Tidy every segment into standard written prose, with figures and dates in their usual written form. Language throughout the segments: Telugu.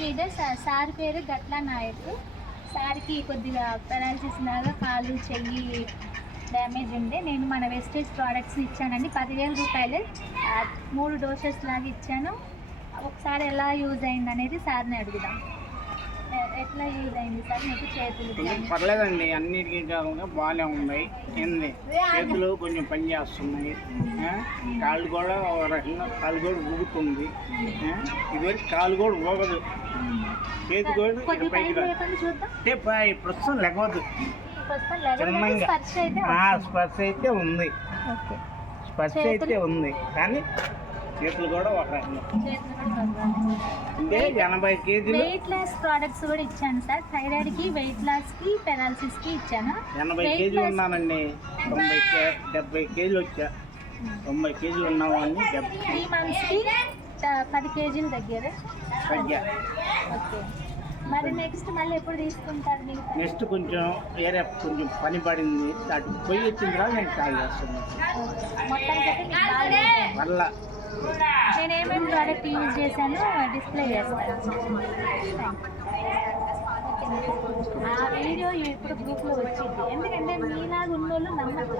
మీదే సార్ పేరు గట్ల నాయక్. సార్కి కొద్దిగా పెరాలసిస్ లాగా కాలు చెయ్యి డ్యామేజ్ ఉండే నేను మన వెస్టేజ్ ప్రోడక్ట్స్ని ఇచ్చానండి. 10,000 రూపాయలు 3 డోసెస్ లాగా ఇచ్చాను. ఒకసారి ఎలా యూజ్ అయింది అనేది సార్ని అడుగుదాం. ఎట్లా యూజ్ అయింది సార్ మీకు? చేతులు పర్లేదండి, అన్నిటికీ కాకుండా బాగానే ఉన్నాయి. ఏంది చేతులు కొంచెం పని చేస్తున్నాయి, కాళ్ళు కూడా ఒక రకంగా కాలు కూడా ఊగుతుంది. ఇదివరకు కాలు కూడా ఊగదు, చేతి కూడా పైకి ప్రస్తుతం లెగవద్దు. స్పర్శ అయితే ఉంది, స్పర్శ అయితే ఉంది, కానీ చేతులు కూడా ఒక రకంగా. అంటే 80 కేజీలు వెయిట్ లాస్ ప్రోడక్ట్స్ కూడా ఇచ్చాను సార్. థైరాయిడ్ కి, వెయిట్ లాస్ కి, పెరాలసిస్ కి ఇచ్చాను. 80 కేజీలు ఉన్నానండి, 70 కేజీలు వచ్చా. 90 కేజీలు ఉన్నాము అని 3 months కి 10 కేజీలు తగ్గారు. ఓకే, మరి నెక్స్ట్ మళ్ళీ ఎప్పుడు తీసుకుంటారు మీరు? నెక్స్ట్ కొంచెం ఏరియా కొంచెం పని పడింది, అటు పోయి వచ్చిన తర్వాత నేను కాల్ చేస్తున్నాను. మళ్ళా నేను ఏమేమి ప్రోడక్ట్ యూజ్ చేశాను డిస్ప్లే చేస్తాను. ఆ వీడియో ఇప్పుడు గ్రూప్లో వచ్చింది, ఎందుకంటే మీలాగా ఉన్నోళ్ళు నమ్మరు.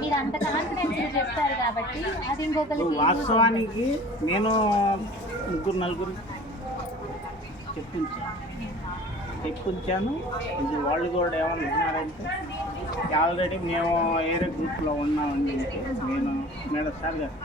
మీరు అంత కాన్ఫిడెన్స్గా చెప్తారు కాబట్టి అది ఇంకొకరికి. వాస్తవానికి నేను 3-4 చెప్పించాను. ఇది వాళ్ళు కూడా ఏమనుకున్నారంటే ఆల్రెడీ మేము వేరే గ్రూప్లో ఉన్నామండి. నేను మేడం సార్ గారు